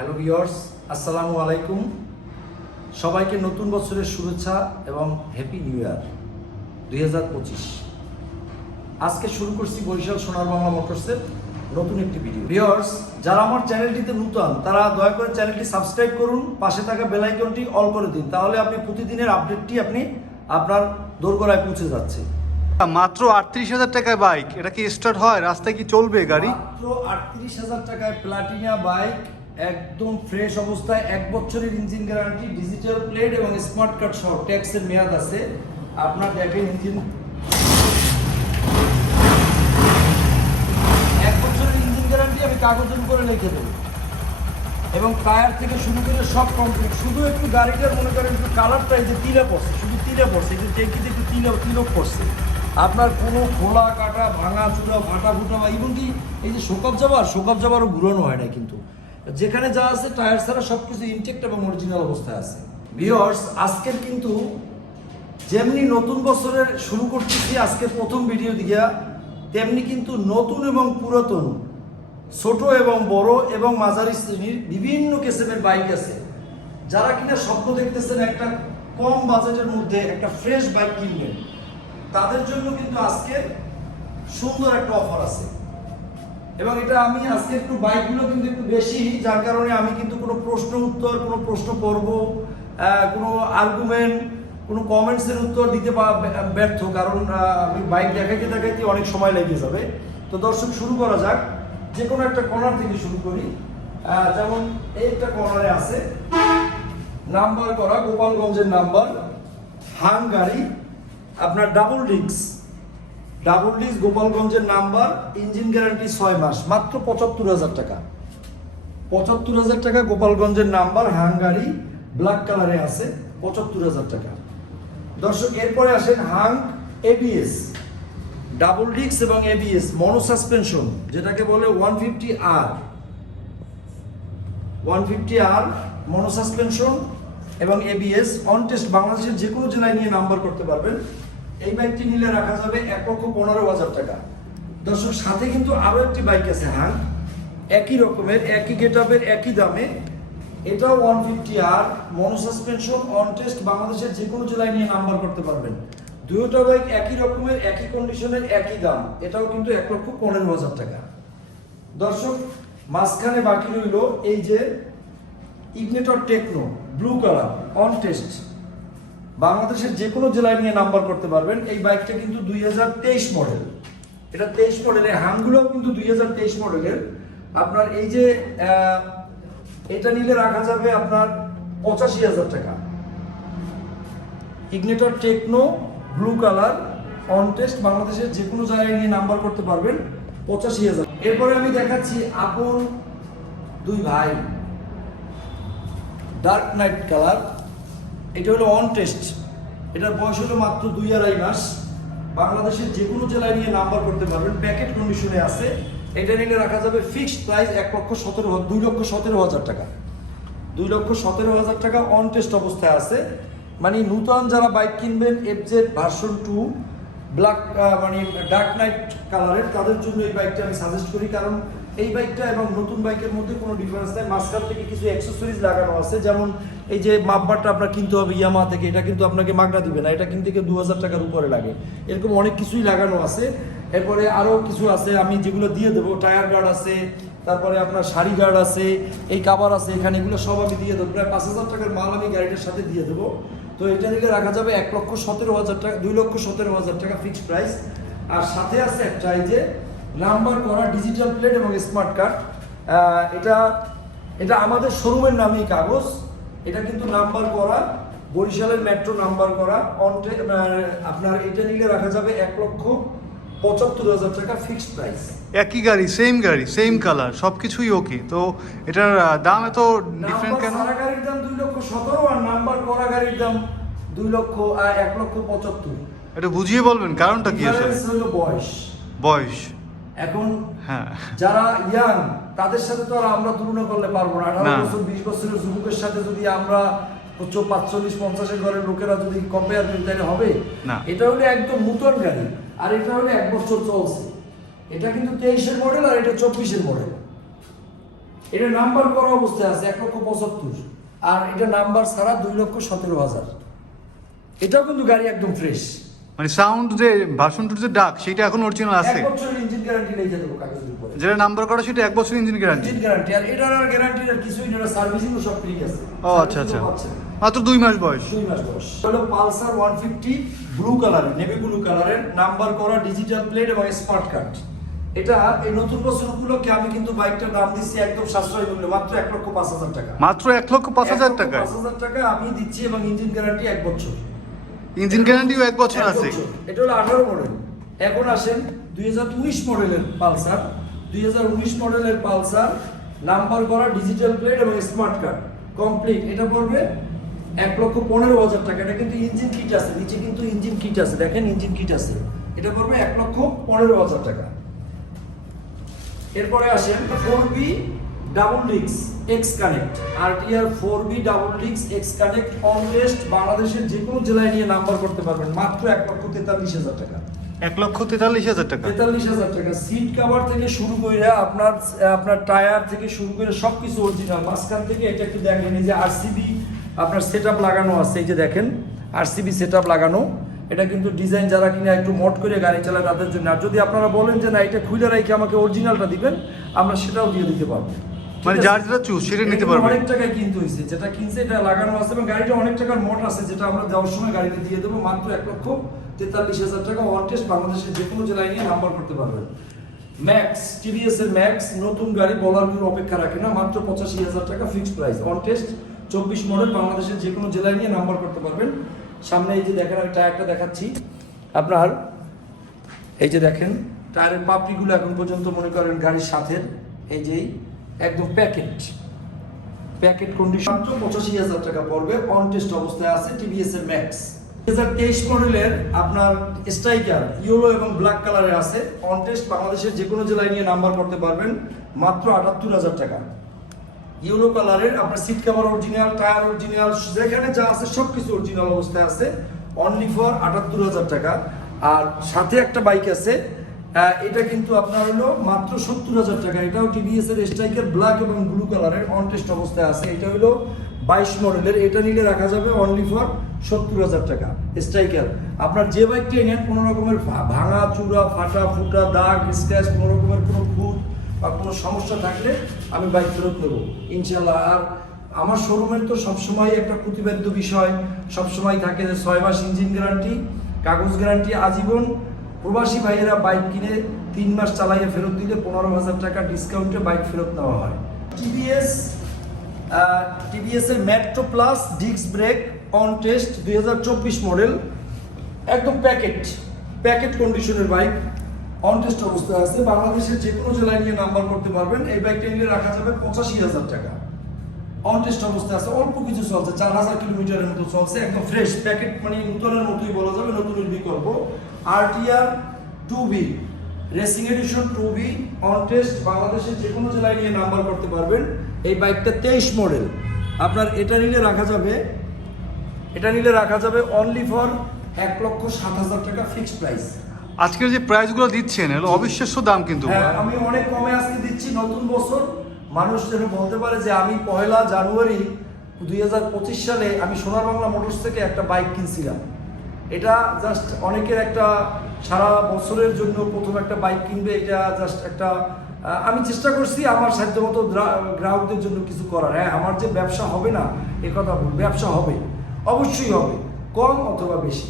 Hello viewers আসসালামু আলাইকুম সবাইকে নতুন বছরের শুভেচ্ছা এবং হ্যাপি নিউ ইয়ার দুই হাজার পঁচিশ। আজকে শুরু করছি বরিশাল সোনার বাংলা মোটরসের নতুন একটি ভিডিও ভিওর্স যারা আমার চ্যানেলটিতে নূতন তারা দয়া করে চ্যানেলটি সাবস্ক্রাইব করুন পাশে থাকা বেলাইকনটি অল করে দিন তাহলে আপনি প্রতিদিনের আপডেটটি আপনি আপনার দোরগোড়ায় পৌঁছে যাচ্ছে। মাত্র আটত্রিশ হাজার টাকায় বাইক এটা কি স্টার্ট হয়? রাস্তায় কি চলবে গাড়ি? মাত্র আটত্রিশ হাজার টাকায় প্লাটিনা বাইক একদম ফ্রেশ অবস্থায় এক বছরের ইঞ্জিন গ্যারান্টি ডিজিটাল প্লেট এবং স্মার্ট কার্ড সহ ট্যাক্সের মেয়াদ আছে। আপনার দেখেন ইঞ্জিন এক বছরের ইঞ্জিন গ্যারান্টি আমি কাগজের উপরে লিখে দেবো। এবং টায়ার থেকে শুরু করে সব কমপ্লিট শুধু একটু গাড়িটার মনে করেন একটু কালারটা এই যে তিলে পড়ছে, শুধু তিলে পড়ছে, এই যে ট্যাঙ্কিতে একটু তিলে তিলক পড়ছে। আপনার কোনো খোলা, কাটা, ভাঙা চূড়া ফাটা ফুটা বা ইভেন কি এই যে শোকআপ যাবার শোকআপ যাবারও ঘুরানো হয় না কিন্তু। যেখানে যা আছে টায়ার ছাড়া সব কিছু ইনটেক্ট এবং অরিজিনাল অবস্থায় আছে। ভিওর্স আজকের কিন্তু যেমনি নতুন বছরের শুরু করতেছি আজকে প্রথম ভিডিও দিয়া, তেমনি কিন্তু নতুন এবং পুরাতন, ছোট এবং বড় এবং মাঝারি শ্রেণির বিভিন্ন কেসেমের বাইক আছে। যারা কিনা স্বপ্ন দেখতেছেন একটা কম বাজেটের মধ্যে একটা ফ্রেশ বাইক কিনবেন, তাদের জন্য কিন্তু আজকে সুন্দর একটা অফার আছে। এবং এটা আমি আজকে একটু বাইকগুলো কিন্তু একটু বেশি, যার কারণে আমি কিন্তু কোনো প্রশ্ন উত্তর, কোনো প্রশ্ন করব কোনো আর্গুমেন্ট কোনো কমেন্টসের উত্তর দিতে ব্যর্থ, কারণ আমি বাইক দেখাইতে দেখাইতে অনেক সময় লেগে যাবে। তো দর্শক, শুরু করা যাক। যে কোনো একটা কর্নার থেকে শুরু করি। যেমন এই একটা কর্নারে আছে। নাম্বার করা, গোপালগঞ্জের নাম্বার। হাং গাড়ি আপনার ডাবল ডিস্ক ডাবল ডিস্ক গোপালগঞ্জের নাম্বার, ইঞ্জিন গ্যারান্টি ছয় মাস, মাত্র পঁচাত্তর হাজার টাকা। পঁচাত্তর হাজার টাকা গোপালগঞ্জের নাম্বার হাঙ্গারি ব্ল্যাক কালারে আছে, পঁচাত্তর হাজার টাকা। দর্শক, এরপরে আসেন হাং এবিএস, ডাবল ডিস্ক এবং এবিএস, মনো সাসপেনশন, যেটাকে বলে one fifty R. One fifty R, mono suspension এবং এবিএস, অন টেস্ট বাংলাদেশের যে কোনো জেলায় নিয়ে নাম্বার করতে পারবেন। এই বাইকটি নিলে রাখা যাবে এক লক্ষ পনেরো হাজার টাকা। দর্শক, সাথে কিন্তু আরও একটি বাইক আছে হ্যাঁ একই রকমের, একই গেট একই দামে। এটাও one fifty R, mono suspension on test বাংলাদেশের যে কোনো জেলায় নিয়ে নাম্বার করতে পারবেন। দুয়োটা বাইক একই রকমের, একই কন্ডিশনের একই দাম। এটাও কিন্তু এক লক্ষ পনেরো হাজার টাকা। দর্শক, মাঝখানে বাকি রইল এই যে Ignitor techno blue colour on test বাংলাদেশের যে কোনো জেলায় নিয়ে নাম্বার করতে পারবেন। এই বাইকটা কিন্তু দুই হাজার তেইশ মডেল। এটা তেইশ মডেলের হামগুলোও কিন্তু দুই হাজার তেইশ মডেলের। আপনার এই যে এটা নিলে রাখা যাবে আপনার পঁচাশি হাজার টাকা। Ignitor techno blue colour on test বাংলাদেশের যে কোনো জায়গায় নিয়ে নাম্বার করতে পারবেন পঁচাশি হাজার। এরপরে আমি দেখাচ্ছি আপন দুই ভাই। ডার্ক নাইট কালার এটা হলো অন টেস্ট এটার বয়স হলো মাত্র দুই আড়াই মাস। বাংলাদেশের যে কোনো জেলায় নিয়ে নাম্বার করতে পারবেন। প্যাকেট কন্ডিশনে আছে। এটা নিলে রাখা যাবে ফিক্সড প্রাইস এক লক্ষ সতেরো দুই লক্ষ সতেরো হাজার টাকা। দুই লক্ষ সতেরো হাজার টাকা অন টেস্ট অবস্থায় আছে। মানে নূতন যারা বাইক কিনবেন এফজেড ভার্সন টু ব্ল্যাক মানে ডার্ক নাইট কালারের তাদের জন্য এই বাইকটা আমি সাজেস্ট করি। কারণ এই বাইকটা এবং নতুন বাইকের মধ্যে কোনো ডিফারেন্স নেই। মাঝখান থেকে কিছু অ্যাক্সেসরিজ লাগানো আছে, যেমন এই যে মাপবারটা আপনার কিনতে হবে ইয়ামা থেকে, এটা কিন্তু আপনাকে মাগনা দিবে না, এটা কিনতে গিয়ে দু হাজার টাকার উপরে লাগে। এরকম অনেক কিছুই লাগানো আছে। এরপরে আরও কিছু আছে, আমি যেগুলো দিয়ে দেবো টায়ার গার্ড আছে, তারপরে আপনার শাড়ি গার্ড আছে, এই কাবার আছে, এখানে এগুলো সব আমি দিয়ে দেবো। প্রায় পাঁচ হাজার টাকার মাল আমি গাড়িটার সাথে দিয়ে দেবো। তো এটা দিকে রাখা যাবে এক লক্ষ সতেরো হাজার টাকা, দুই লক্ষ সতেরো হাজার টাকা ফিক্সড প্রাইস আর সাথে আছে একটা, এই যে নাম্বার করা ডিজিটাল প্লেট এবং স্মার্ট কার্ড এটা এটা আমাদের শোরুমের নামেই কাগজ। এটা কিন্তু নাম্বার করা বরিশালের মেট্রো নাম্বার করা। অন আপনার এটা নিলে রাখা যাবে এক লক্ষ পঁচাত্তর হাজার টাকা ফিক্সড প্রাইস একই গাড়ি সেম গাড়ি সেম কালার সব কিছুই ওকে তো এটার দাম এত ডিফারেন্ট কেন? গাড়ির দাম দুই লক্ষ সতেরো আর নাম্বার করা গাড়ির দাম দুই লক্ষ এক লক্ষ পঁচাত্তর। এটা বুঝিয়ে বলবেন কারণটা কি আসলে? হলো বয়স। বয়স। এখন হ্যাঁ। যারা ইয়াং তাদের সাথে তো আর আমরা তুলনা করলে পারব না। আঠারো বছর বিশ বছরের যুবকের সাথে যদি আমরা উচ্চ পাঁচচল্লিশ পঞ্চাশের ঘরের লোকেরা যদি কম্পেয়ার করি তাহলে হবে। না। এটা হলো একদম নূতন গাড়ি আর এটা হলো এক বছর চলছে। এটা কিন্তু তেইশের মডেল আর এটা চব্বিশের মডেল এটা নাম্বার করা অবস্থায় আছে এক লক্ষ পঁচাত্তর আর এটা নাম্বার ছাড়া দুই লক্ষ সতেরো হাজার। এটাও কিন্তু গাড়ি একদম ফ্রেশ মানে সাউন্ড যে ভার্সন টুর যে ডাক সেটা এখন অরিজিনাল এক আছে বছরের ইঞ্জিন গ্যারান্টি উপরে। যেটা নাম্বার করা সেটা এক বছর ইঞ্জিন গ্যারান্টি ইঞ্জিন গ্যারান্টি আর এটার আর গ্যারান্টি আর কিছুই না সার্ভিসিংও সব ফ্রি আছে। ও আচ্ছা আচ্ছা। মাত্র দুই মাস বয়স। দুই মাস বয়স। হলো পালসার ওয়ান ফিফটি ব্লু কালারের নেভি ব্লু কালারের নাম্বার করা ডিজিটাল প্লেট এবং স্মার্ট কার্ড এটা এই নতুন বছর উপলক্ষে আমি কিন্তু বাইকটার দাম দিচ্ছি একদম সাশ্রয় মূল্যে মাত্র এক লক্ষ পাঁচ হাজার টাকা। মাত্র এক লক্ষ পাঁচ হাজার টাকা পাঁচ হাজার টাকা আমি দিচ্ছি এবং ইঞ্জিন গ্যারান্টি এক বছর। ইঞ্জিন গ্যারান্টিও এক বছর আছে। এটা হলো আঠারো মডেল এখন আসেন দুই হাজার উনিশ মডেলের পালসার। দুই হাজার উনিশ মডেলের পালসার, নাম্বার করা ডিজিটাল প্লেট এবং স্মার্ট কার্ড কমপ্লিট এটা পড়বে এক লক্ষ পনেরো হাজার টাকা। এটা কিন্তু ইঞ্জিন কিট আছে। নিচে কিন্তু ইঞ্জিন কিট আছে। দেখেন ইঞ্জিন কিট আছে। এটা পড়বে এক লক্ষ পনেরো হাজার টাকা। এরপরে আসেন ফোর বি ডাবল ডিক্স এক্স কানেক্ট আর T R four B double ডিক্স এক্স কানেক্ট অন টেস্ট বাংলাদেশের যে কোনো জেলায় নিয়ে নাম্বার করতে পারবেন। মাত্র এক লক্ষ তেতাল্লিশ হাজার টাকা। এক লক্ষ তেতাল্লিশ হাজার টাকা? তেতাল্লিশ হাজার টাকা। সিট কভার থেকে শুরু করে আপনার আপনার টায়ার থেকে শুরু করে সব কিছু অরিজিনাল মাঝখান থেকে এটা একটু দেখেন এই যে আরসিবি আপনার সেট লাগানো আছে এই যে দেখেন আরসিবি সেট লাগানো। এটা কিন্তু ডিজাইন যারা কিনা একটু মট করে গাড়ি চালায় তাদের জন্য। আর যদি আপনারা বলেন যে না এটা খুলে রেখে আমাকে অরিজিনালটা দিবেন আমরা সেটাও দিয়ে দিতে পারব। মানে যার যেটা চুজ সেটা নিতে পারবে। অনেক টাকায় কিনতে হয়েছে। যেটা কিনছে এটা লাগানো আছে এবং গাড়িটা অনেক টাকার মোট আছে যেটা আমরা দেওয়ার সময় গাড়িতে দিয়ে দেবো মাত্র এক লক্ষ তেতাল্লিশ হাজার টাকা। ওয়ান টেস্ট বাংলাদেশের যে কোনো জেলায় নিয়ে নাম্বার করতে পারবেন। ম্যাক্স টিভিএস এর ম্যাক্স নতুন গাড়ি বলার কোনো অপেক্ষা রাখে না মাত্র পঁচাশি হাজার টাকা ফিক্সড প্রাইস অন টেস্ট চব্বিশ মডেল বাংলাদেশের যে কোনো জেলায় নিয়ে নাম্বার করতে পারবেন। সামনে এই যে দেখেন আমি টায়ারটা দেখাচ্ছি। আপনার এই যে দেখেন টায়ারের পাপড়িগুলো এখন পর্যন্ত মনে করেন গাড়ির সাথে এই যে একদম প্যাকেট প্যাকেট কন্ডিশন মাত্র পঁচাশি হাজার টাকা পড়বে অন টেস্ট অবস্থায় আছে টিভিএস এর ম্যাক্স দু হাজার তেইশ মডেলের আপনার স্ট্রাইকার ইয়েলো এবং ব্ল্যাক কালারের আছে। অন টেস্ট বাংলাদেশের যে কোনো জেলায় নিয়ে নাম্বার করতে পারবেন, মাত্র আটাত্তর হাজার টাকা। ইউনো কালারের আপনার seat cover original tyre original যেখানে যা আছে সব কিছু অরিজিনাল অবস্থায় আছে। অনলি ফর আটাত্তর হাজার টাকা। আর সাথে একটা বাইক আছে এটা কিন্তু আপনার হলো মাত্র সত্তর হাজার টাকা। এটাও টিভিএস এর স্ট্রাইকার ব্ল্যাক এবং ব্লু কালারের অন টেস্ট অবস্থায় আছে। এটা হলো বাইশ মডেলের। এটা নিলে রাখা যাবে অনলি ফর সত্তর হাজার টাকা স্ট্রাইকার আপনার যে বাইকটি নেন, কোনো রকমের ভাঙা, চূড়া, ফাটা, ফুটা, দাগ স্ক্র্যাচ কোনো রকমের কোনো খুঁত বা কোনো সমস্যা থাকলে আমি বাইক ফেরত নেব। ইনশাল্লাহ আর আমার শোরুমের তো সবসময় একটা প্রতিবেদ্য বিষয়। সবসময় থাকে যে ছয় মাস ইঞ্জিন গ্যারান্টি কাগজ গ্যারান্টি আজীবন প্রবাসী ভাইয়েরা বাইক কিনে তিন মাস চালাইয়ে ফেরত দিলে পনেরো হাজার টাকা ডিসকাউন্টে বাইক ফেরত নেওয়া হয়। টিভিএস টিভিএস এর Metro plus disc brake on test দুই হাজার চব্বিশ মডেল একদম প্যাকেট প্যাকেট কন্ডিশনের বাইক অন টেস্ট অবস্থায় আছে। বাংলাদেশের যে কোনো জেলায় নিয়ে নাম্বার করতে পারবেন। এই বাইকটা নিয়ে রাখা যাবে পঁচাশি হাজার টাকা। অন অবস্থা আছে অল্প কিছু চলছে চার হাজার কিলোমিটারের মতো চলছে একদম ফ্রেশ প্যাকেট মানে নতুনের মতোই বলা যাবে নতুনের বিকল্প। RTR two V racing edition two V on test বাংলাদেশের যে কোনো জেলায় নিয়ে নাম্বার করতে পারবেন। এই বাইকটা তেইশ মডেল আপনার এটা নিলে রাখা যাবে এটা নিলে রাখা যাবে অনলি ফর এক লক্ষ সাত হাজার টাকা ফিক্সড প্রাইস আজকের যে প্রাইসগুলো দিচ্ছেন অবিশ্বাস্য দাম কিন্তু হ্যাঁ আমি অনেক কমে আজকে দিচ্ছি নতুন বছর মানুষ যেন বলতে পারে যে আমি পয়লা জানুয়ারি দুই হাজার পঁচিশ সালে আমি সোনার বাংলা মোটরস থেকে একটা বাইক কিনছিলাম। এটা জাস্ট অনেকের একটা সারা বছরের জন্য প্রথম একটা বাইক কিনবে এটা জাস্ট একটা আমি চেষ্টা করছি আমার সাধ্যমতো গ্রা- গ্রাহকদের জন্য কিছু করার। হ্যাঁ আমার যে ব্যবসা হবে না এ কথা ব্যবসা হবে অবশ্যই হবে কম অথবা বেশি।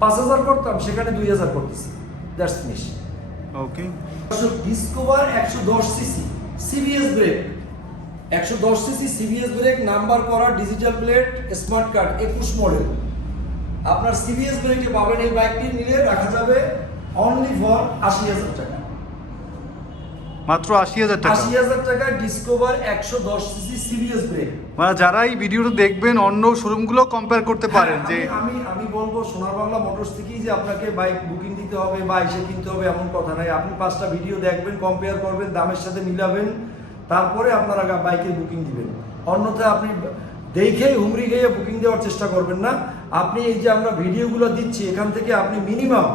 পাঁচ হাজার করতাম সেখানে দুই হাজার করতেছি দ্যাটস ফিনিশ ওকে ডিসকভার একশো দশ সিসি সিবিএস ব্রেক একশো দশ সিসি সিবিএস ব্রেক নাম্বার করা ডিজিটাল প্লেট স্মার্ট কার্ড একুশ মডেল আপনার সিবিএস ব্রেকে পাবেন এই বাইকটি নিলে রাখা যাবে অনলি ফর আশি হাজার টাকা। মাত্র আশি হাজার টাকা। আশি হাজার টাকা ডিসকভার একশো দশ সিসি সিবিএস ব্রেক মানে যারা এই ভিডিওটা দেখবেন অন্য শোরুমগুলো কম্পেয়ার করতে পারেন যে হ্যাঁ, আমি আমি- বলব সোনার বাংলা মোটরস থেকেই যে আপনাকে বাইক বুকিং দিতে হবে বা এসে কিনতে হবে এমন কথা নাই। আপনি পাঁচটা ভিডিও দেখবেন কম্পেয়ার করবেন দামের সাথে মিলাবেন তারপরে আপনারা বাইকের বুকিং দিবেন। অন্যথায় আপনি দেখেই হুমড়ি খেয়ে বুকিং দেওয়ার চেষ্টা করবেন না। আপনি এই যে আমরা ভিডিওগুলো দিচ্ছি এখান থেকে আপনি মিনিমাম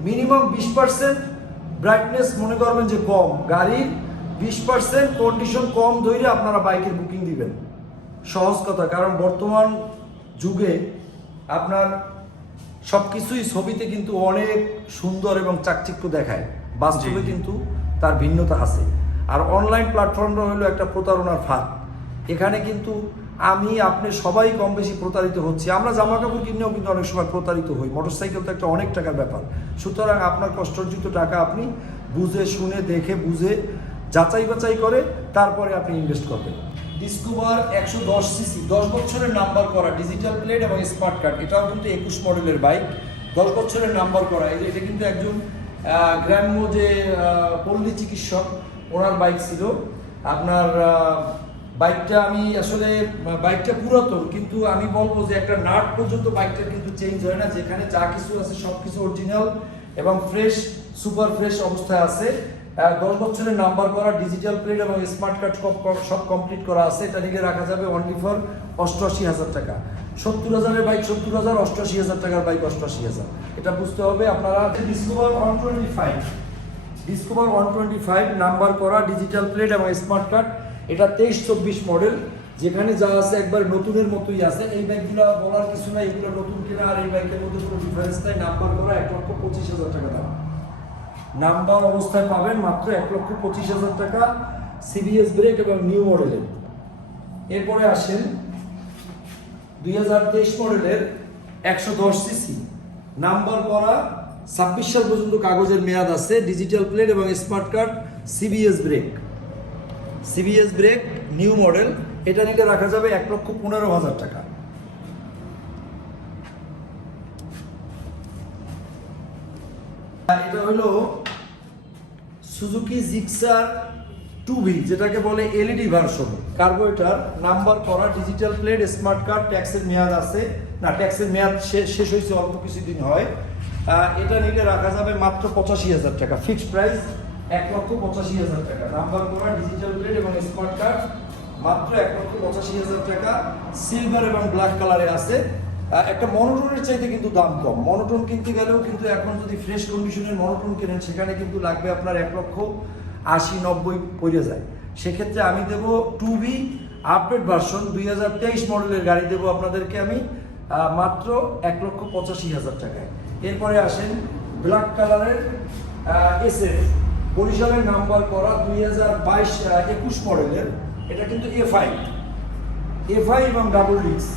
মিনিমাম বিশ পার্সেন্ট ব্রাইটনেস মনে করবেন যে কম। গাড়ির বিশ পার্সেন্ট কন্ডিশন কম ধরে আপনারা বাইকের বুকিং দিবেন। সহজ কথা কারণ বর্তমান যুগে আপনার সব কিছুই ছবিতে কিন্তু অনেক সুন্দর এবং চাকচিক্য দেখায়। বাস্তবে। কিন্তু তার ভিন্নতা আছে। আর অনলাইন প্ল্যাটফর্মটা হলো একটা প্রতারণার ফাঁদ। এখানে কিন্তু আমি, আপনি সবাই কম বেশি প্রতারিত হচ্ছি। আমরা জামা কাপড় কিনেও কিন্তু অনেক সময় প্রতারিত হই। মোটরসাইকেল তো একটা অনেক টাকার ব্যাপার। সুতরাং আপনার কষ্টার্জিত টাকা আপনি বুঝে, শুনে, দেখে, বুঝে, যাচাই বাছাই করে তারপরে আপনি ইনভেস্ট করবেন। ডিসকভার একশো দশ সিসি দশ বছরের নাম্বার করা ডিজিটাল প্লেট এবং স্মার্ট কার্ড এটাও কিন্তু একুশ মডেলের বাইক। দশ বছরের নাম্বার করা। এটা কিন্তু একজন গ্র্যান্ড যে পল্লী চিকিৎসক, ওনার বাইক ছিল। আপনার বাইকটা আমি আসলে বাইকটা পুরাতন, কিন্তু আমি বলব যে একটা নাট পর্যন্ত বাইকটা কিন্তু চেঞ্জ হয় না। যেখানে যা কিছু আছে সব কিছু অরিজিনাল এবং ফ্রেশ সুপার ফ্রেশ অবস্থায় আছে। দশ বছরের নাম্বার করা ডিজিটাল প্লেট এবং স্মার্ট কার্ড সব কমপ্লিট করা আছে। এটা নিয়ে রাখা যাবে অনলি ফর অষ্টআশি হাজার টাকা। সত্তর হাজারের বাইক, সত্তর হাজার, অষ্টআশি হাজার টাকার বাইক, অষ্টআশি হাজার। এটা বুঝতে হবে, আপনারা Discover one twenty five Discover one twenty five number করা ডিজিটাল প্লেট এবং স্মার্ট কার্ড এটা তেইশ চব্বিশ মডেল যেখানে যা আছে একবার নতুনের মতোই আছে। এই বাইকগুলো বলার কিছু নাই, এগুলো নতুন কেনা, আর এই বাইকের মধ্যে কোনো ডিফারেন্স নাই। নাম্বার করা এক লক্ষ পঁচিশ হাজার টাকা দাম। নাম্বার অবস্থায় পাবেন মাত্র এক লক্ষ পঁচিশ হাজার টাকা সিবিএস ব্রেক এবং নিউ মডেলের এরপরে আসেন দুই হাজার তেইশ মডেলের একশো দশ সিসি নাম্বার করা ছাব্বিশ সাল পর্যন্ত কাগজের মেয়াদ আছে ডিজিটাল প্লেট এবং smart card CBS brake CBS brake new model এটা নিতে রাখা যাবে এক লক্ষ পনেরো হাজার টাকা। এটা হলো সুজুকি জিক্সার টু ভি যেটাকে বলে এলইডি ভার্সন কার্বোরেটার নাম্বার করা ডিজিটাল প্লেট স্মার্ট কার্ড ট্যাক্সের মেয়াদ আছে। না ট্যাক্সের মেয়াদ শেষ হয়েছে, অল্প কিছুদিন হয়। এটা নিলে রাখা যাবে মাত্র পঁচাশি হাজার টাকা। ফিক্সড প্রাইস এক লক্ষ পঁচাশি হাজার টাকা। নাম্বার করা ডিজিটাল প্লেট এবং স্মার্ট কার্ড মাত্র এক লক্ষ পঁচাশি হাজার টাকা। সিলভার এবং ব্ল্যাক কালারে আছে। একটা মনোটনের চাইতে কিন্তু দাম কম। মনোটন কিনতে গেলেও কিন্তু এখন যদি ফ্রেশ কন্ডিশনের মনোটন কেনেন, সেখানে কিন্তু লাগবে আপনার এক লক্ষ আশি নব্বই পড়ে যায়। সেক্ষেত্রে আমি দেব টু বি আপডেট ভার্সন দুই হাজার তেইশ মডেলের গাড়ি দেবো আপনাদেরকে আমি মাত্র এক লক্ষ পঁচাশি হাজার টাকায়। এরপরে আসেন ব্ল্যাক কালারের এসএফ বরিশালের নাম্বার করা দুই হাজার বাইশ একুশ মডেলের, এটা কিন্তু এফআই এফআই এবং ডাবল ডিস্ক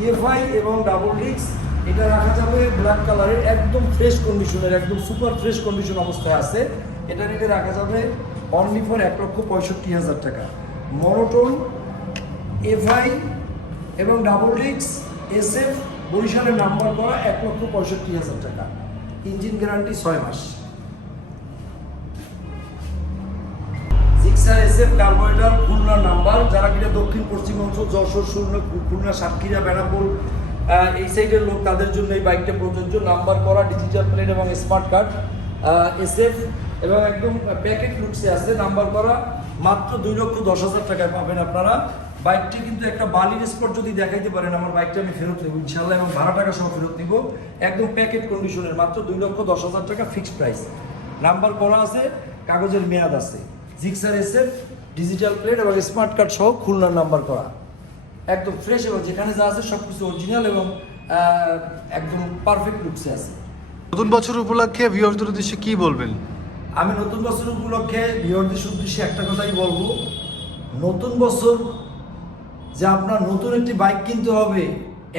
ইএফআই এবং ডাবল ডিস্ক এটা রাখা যাবে ব্ল্যাক কালারের একদম ফ্রেশ কন্ডিশনের একদম সুপার ফ্রেশ কন্ডিশন অবস্থায় আছে। এটা নিতে রাখা যাবে অনলি ফর এক লক্ষ পঁয়ষট্টি হাজার টাকা। মনোটোন এফআই এবং ডাবল ডিস্ক এসএফ বরিশালের নাম্বার করা এক লক্ষ পঁয়ষট্টি হাজার টাকা। ইঞ্জিন গ্যারান্টি ছয় মাস। Gixxer SF carburettor Khulna number যারা কিনা দক্ষিণ পশ্চিম অঞ্চল যশোর শূন্য খুলনা সাতক্ষীরা বেনাপোল আহ, এই সাইডের লোক তাদের জন্য এই বাইকটা প্রযোজ্য। নাম্বার করা ডিজিটাল প্লেট এবং স্মার্ট কার্ড এসএফ এবং একদম প্যাকেট লুকসে আছে। নাম্বার করা মাত্র দুই লক্ষ দশ হাজার টাকায় পাবেন আপনারা। বাইকটি কিন্তু একটা বালির স্পট যদি দেখাইতে পারেন আমার বাইকটা আমি ফেরত নেব ইনশাল্লাহ এবং ভাড়া টাকা সহ ফেরত নিব। একদম প্যাকেট কন্ডিশনের মাত্র দুই লক্ষ দশ হাজার টাকা ফিক্সড প্রাইস নাম্বার করা আছে কাগজের মেয়াদ আছে। জিক্সার এসএফ ডিজিটাল প্লেট এবং স্মার্ট কার্ড সহ খুলনার নাম্বার করা। একদম ফ্রেশ এবং যেখানে যা আছে সব কিছু অরিজিনাল এবং একদম পারফেক্ট লুকসে আছে। নতুন বছর উপলক্ষে ভিউয়ারদের উদ্দেশ্যে কি বলবেন? আমি নতুন বছর উপলক্ষে ভিওরদের উদ্দেশ্যে একটা কথাই বলব। নতুন বছর যে আপনার নতুন একটি বাইক কিনতে হবে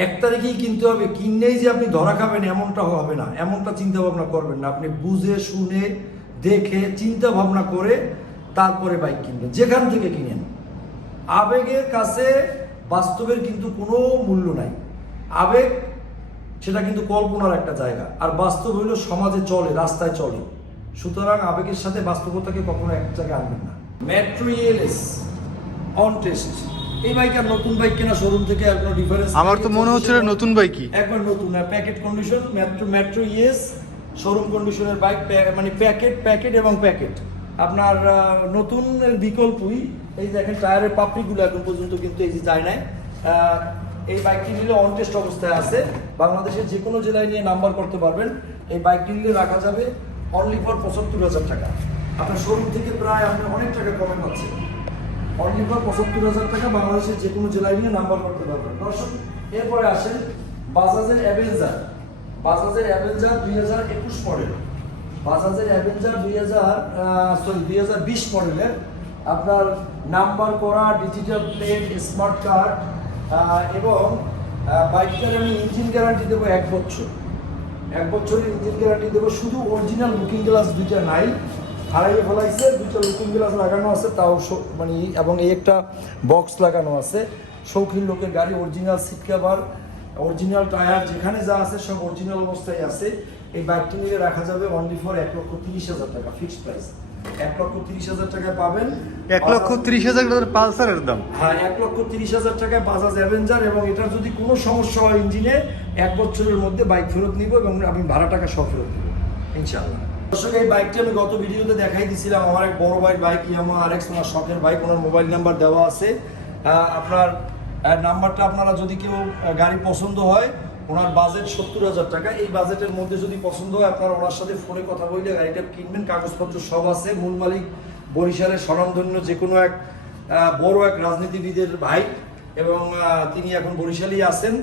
এক তারিখেই কিনতে হবে কিনলেই যে আপনি ধরা খাবেন এমনটা হবে না। এমনটা চিন্তা ভাবনা করবেন না। আপনি বুঝে শুনে দেখে চিন্তা ভাবনা করে তারপরে বাইক কিনবেন যেখান থেকে কিনেন। আবেগের কাছে বাস্তবের কিন্তু কোনো মূল্য নাই। আবেগ সেটা কিন্তু কল্পনার একটা জায়গা। আর বাস্তব হইল সমাজে চলে রাস্তায় চলে। সুতরাং আবেগের সাথে বাস্তবতাকে কখনো এক জায়গায় আনবেন না। মেট্রো ইএলএস অন টেস্ট এই বাইক আর নতুন বাইক কেনা শোরুম থেকে আর কোনো ডিফারেন্স আমার তো মনে হচ্ছে নতুন বাইকই। একবার নতুন packet condition Metro Metro ES showroom কন্ডিশনের বাইক মানে প্যাকেট প্যাকেট এবং প্যাকেট আপনার নতুন বিকল্পই। এই দেখেন টায়ারের পাপড়িগুলো এখন পর্যন্ত কিন্তু এই যে যায় নাই। এই বাইকটি নিলে অন টেস্ট অবস্থায় আছে। বাংলাদেশের যে কোনো জেলায় নিয়ে নাম্বার করতে পারবেন। এই বাইকটি নিলে রাখা যাবে অনলি ফর পঁচাত্তর হাজার টাকা। আপনার শোরুম থেকে প্রায় আপনি অনেক টাকা কমে পাচ্ছেন। অনলি ফর পঁচাত্তর হাজার টাকা বাংলাদেশের যে কোনো জেলায় নিয়ে নাম্বার করতে পারবেন। দর্শক, এরপরে আসেন বাজাজের অ্যাভেঞ্জার। বাজাজের অ্যাভেঞ্জার দুই হাজার একুশ মডেল বাজাজের অ্যাভেঞ্জার দুই হাজার সরি দুই হাজার বিশ মডেলের আপনার নাম্বার করা ডিজিটাল প্লেট স্মার্ট কার্ড এবং বাইকটার আমি ইঞ্জিন গ্যারান্টি দেবো এক বছর। এক বছরের ইঞ্জিন গ্যারান্টি দেবো। শুধু অরিজিনাল লুকিং গ্লাস দুইটা নাই হারাইয়ে ফেলাইছে, দুইটা লুকিং গ্লাস লাগানো আছে, তাও মানে এবং এই একটা বক্স লাগানো আছে। শৌখিন লোকের গাড়ি original seat cover original tyre যেখানে যা আছে সব অরিজিনাল অবস্থায় আছে। এই বাইকটি নিয়ে রাখা যাবে অনলি ফর এক লক্ষ তিরিশ হাজার টাকা ফিক্সড প্রাইস এক লক্ষ তিরিশ হাজার টাকায় পাবেন এক লক্ষ ত্রিশ হাজার টাকার পালসারের দাম। হ্যাঁ এক লক্ষ তিরিশ হাজার টাকায় বাজাজ অ্যাভেঞ্জার এবং এটার যদি কোনো সমস্যা হয় ইঞ্জিনে এক বছরের মধ্যে বাইক ফেরত নিব এবং আমি ভাড়া টাকা সহ ফেরত দিব ইনশাআল্লাহ। দর্শক এই বাইকটি আমি গত ভিডিওতে দেখাই দিছিলাম। আমার এক বড় ভাই বাইক ইয়ামা আর এক্স ওনার শখের বাইক ওনার মোবাইল নাম্বার দেওয়া আছে। আপনার নাম্বারটা আপনারা যদি কেউ গাড়ি পছন্দ হয় ওনার বাজেট সত্তর হাজার টাকা। এই বাজেটের মধ্যে যদি পছন্দ হয়, আপনারা ওনার সাথে ফোনে কথা বললে গাড়িটা কিনবেন। কাগজপত্র সব আছে। মূল মালিক বরিশালের স্বনামধন্য যে কোনো এক বড় এক রাজনীতিবিদের ভাই এবং তিনি এখন বরিশালেই আছেন।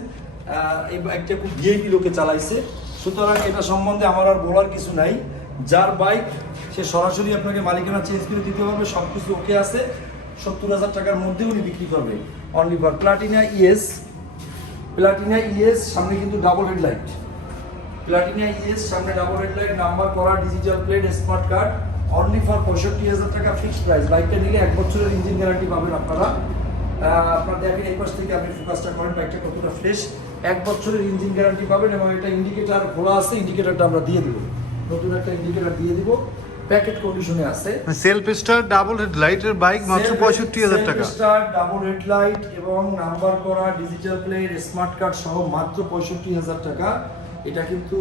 বাইকটা খুব ভিআইপি লোকে চালাইছে। সুতরাং এটা সম্বন্ধে আমার আর বলার কিছু নাই। যার বাইক সে সরাসরি আপনাকে মালিকানা চেঞ্জ করে দিতে হবে। সব কিছু ওকে আছে। সত্তর হাজার টাকার মধ্যে উনি বিক্রি করবে। Only for Platina ES Platina ES সামনে কিন্তু ডাবল হেডলাইট প্লাটিনা ইএস সামনে ডাবল হেডলাইট নাম্বার করা digital plate smart card only for পঁয়ষট্টি হাজার টাকা ফিক্সড প্রাইস বাইকটা নিলে এক বছরের ইঞ্জিন গ্যারান্টি পাবেন আপনারা। আপনার দেখেন এই পাশ থেকে আপনি ফোকাসটা করেন বাইকটা কতটা ফ্রেশ এক বছরের ইঞ্জিন গ্যারান্টি পাবেন এবং এটা ইন্ডিকেটার খোলা আছে ইন্ডিকেটারটা আমরা দিয়ে দেবো। নতুন একটা ইন্ডিকেটার দিয়ে দিব। প্যাকেট কন্ডিশনে আছে। সেলফ স্টার ডাবল হেডলাইটের বাইক মাত্র পঁয়ষট্টি হাজার টাকা। স্টার ডাবল হেডলাইট এবং নাম্বার করা ডিজিটাল প্লেট স্মার্ট কার্ড সহ মাত্র পঁয়ষট্টি হাজার টাকা। এটা কিন্তু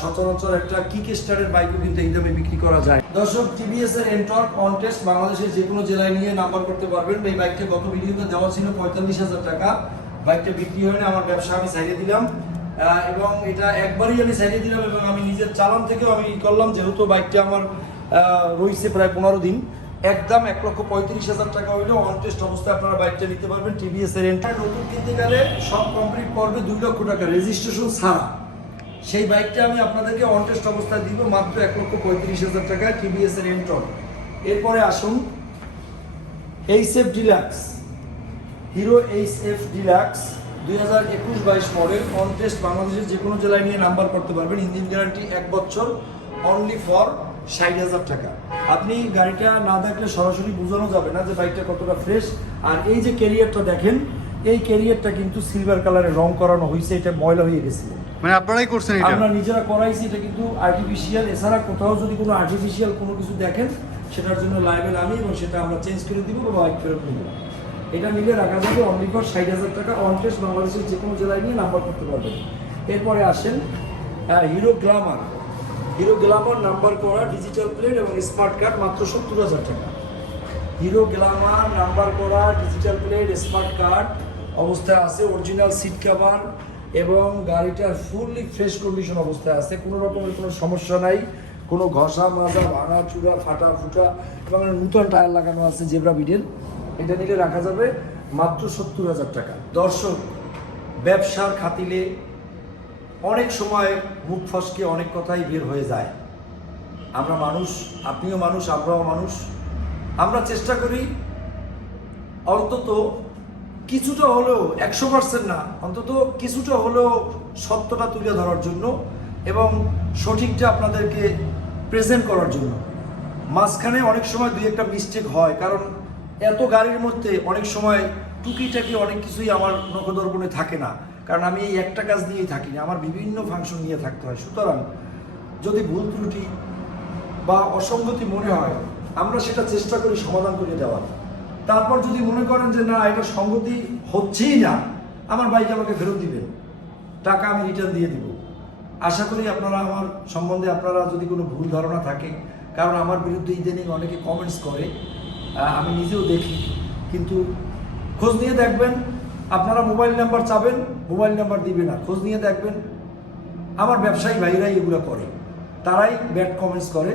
সচরাচর একটা কিক স্টারের বাইকও কিন্তু এই দামে বিক্রি করা যায়। দর্শক টিভিএস এর এন্টর্ক অন টেস্ট বাংলাদেশের যে কোনো জেলায় নিয়ে নাম্বার করতে পারবেন। এই বাইকটা গত ভিডিওতে দেওয়া ছিল পঁয়তাল্লিশ হাজার টাকা। বাইকটা বিক্রি হয় না আমার ব্যবসা আমি সাইডে দিলাম। এবং এটা একবারই আমি সাইডে দিলাম এবং আমি নিজের চালান থেকেও আমি করলাম, যেহেতু বাইকটা আমার রয়েছে প্রায় পনেরো দিন। একদম এক লক্ষ পঁয়ত্রিশ হাজার টাকা হইলে অন টেস্ট অবস্থায় আপনারা বাইকটা নিতে পারবেন টিভিএস এর নতুন কিনতে গেলে সব কমপ্লিট করবে দুই লক্ষ টাকা রেজিস্ট্রেশন ছাড়া। সেই বাইকটা আমি আপনাদেরকে অন টেস্ট অবস্থায় দিব মাত্র এক লক্ষ পঁয়ত্রিশ হাজার টাকা টিভিএস এর এন্টর এরপরে আসুন H F deluxe Hero H F deluxe দুই হাজার একুশ বাইশ মডেল অন টেস্ট বাংলাদেশের যে কোনো জেলায় নিয়ে নাম্বার করতে পারবেন। ইঞ্জিন গ্যারান্টি এক বছর অনলি ফর ষাট হাজার টাকা। আপনি গাড়িটা না দেখলে সরাসরি বোঝানো যাবে না যে বাইকটা কতটা ফ্রেশ আর এই যে ক্যারিয়ারটা দেখেন এই ক্যারিয়ারটা কিন্তু সিলভার কালারে রং করানো হয়েছে এটা ময়লা হয়ে গেছিল মানে আপনারাই করছেন এটা? আমরা নিজেরা করাইছি এটা কিন্তু আর্টিফিশিয়াল এছাড়া কোথাও যদি কোনো আর্টিফিশিয়াল কোনো কিছু দেখেন সেটার জন্য লাইবেল আমি এবং সেটা আমরা চেঞ্জ করে দিব বা বাইক ফেরত নিব। এটা নিলে রাখা যাবে অনলি ষাট হাজার টাকা অন বাংলাদেশের যে কোনো জেলায় নিয়ে নাম্বার করতে পারবেন। এরপরে আসেন Hero Glamour Hero Glamour number করা ডিজিটাল প্লেট এবং স্মার্ট কার্ড মাত্র সত্তর হাজার টাকা। হিরো গ্লামার নাম্বার করা ডিজিটাল প্লেট স্মার্ট কার্ড অবস্থায় আছে অরিজিনাল সিট কভার এবং গাড়িটার ফুললি ফ্রেশ কন্ডিশন অবস্থায় আছে। কোনো রকমের কোনো সমস্যা নাই। কোনো ঘষা, মাজা, ভাঙা চূড়া ফাটা, ফুটা এবং নূতন টায়ার লাগানো আছে জেব্রা বিডের এটা নিলে রাখা যাবে মাত্র সত্তর হাজার টাকা। দর্শক, ব্যবসার খাতিলে অনেক সময় মুখ ফসকে অনেক কথাই বের হয়ে যায়। আমরা মানুষ, আপনিও মানুষ, আমরাও মানুষ। আমরা চেষ্টা করি অন্তত কিছুটা হলেও, একশো পার্সেন্ট না, অন্তত কিছুটা হলেও সত্যটা তুলে ধরার জন্য এবং সঠিকটা আপনাদেরকে প্রেজেন্ট করার জন্য। মাঝখানে অনেক সময় দুই একটা মিস্টেক হয়, কারণ এত গাড়ির মধ্যে অনেক সময় টুকিটাকি অনেক কিছুই আমার নখদর্পণে থাকে না। কারণ আমি এই একটা কাজ নিয়েই থাকি না, আমার বিভিন্ন ফাংশন নিয়ে থাকতে হয়। সুতরাং যদি ভুল ত্রুটি বা অসঙ্গতি মনে হয়, আমরা সেটা চেষ্টা করি সমাধান করে দেওয়ার। তারপর যদি মনে করেন যে, না, এটা সঙ্গতি হচ্ছেই না, আমার বাইক আমাকে ফেরত দিবেন, টাকা আমি রিটার্ন দিয়ে দিব। আশা করি আপনারা আমার সম্বন্ধে আপনারা যদি কোনো ভুল ধারণা থাকে, কারণ আমার বিরুদ্ধে ইদানিং অনেকে কমেন্টস করে আমি নিজেও দেখি। কিন্তু খোঁজ নিয়ে দেখবেন, আপনারা মোবাইল নাম্বার চাবেন, মোবাইল নাম্বার দিবে না। খোঁজ নিয়ে দেখবেন, আমার ব্যবসায়ী ভাইরাই এগুলো করে। তারাই ব্যাড কমেন্টস করে।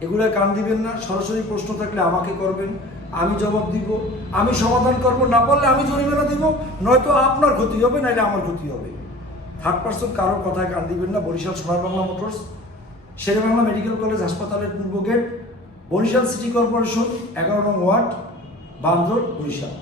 এগুলো কান দিবেন না, সরাসরি প্রশ্ন থাকলে আমাকে করবেন, আমি জবাব দিব। আমি সমাধান করব, না পারলে আমি জরিমানা দিব, নয়তো আপনার ক্ষতি হবে নাহলে আমার ক্ষতি হবে। থার্ড পার্সন কারোর কথায় কান দিবেন না। Barishal Sonar Bangla Motors, Sher-e-Bangla medical college হাসপাতালের পূর্ব গেট বরিশাল সিটি কর্পোরেশন এগারো নং ওয়ার্ড বান্দর বরিশাল।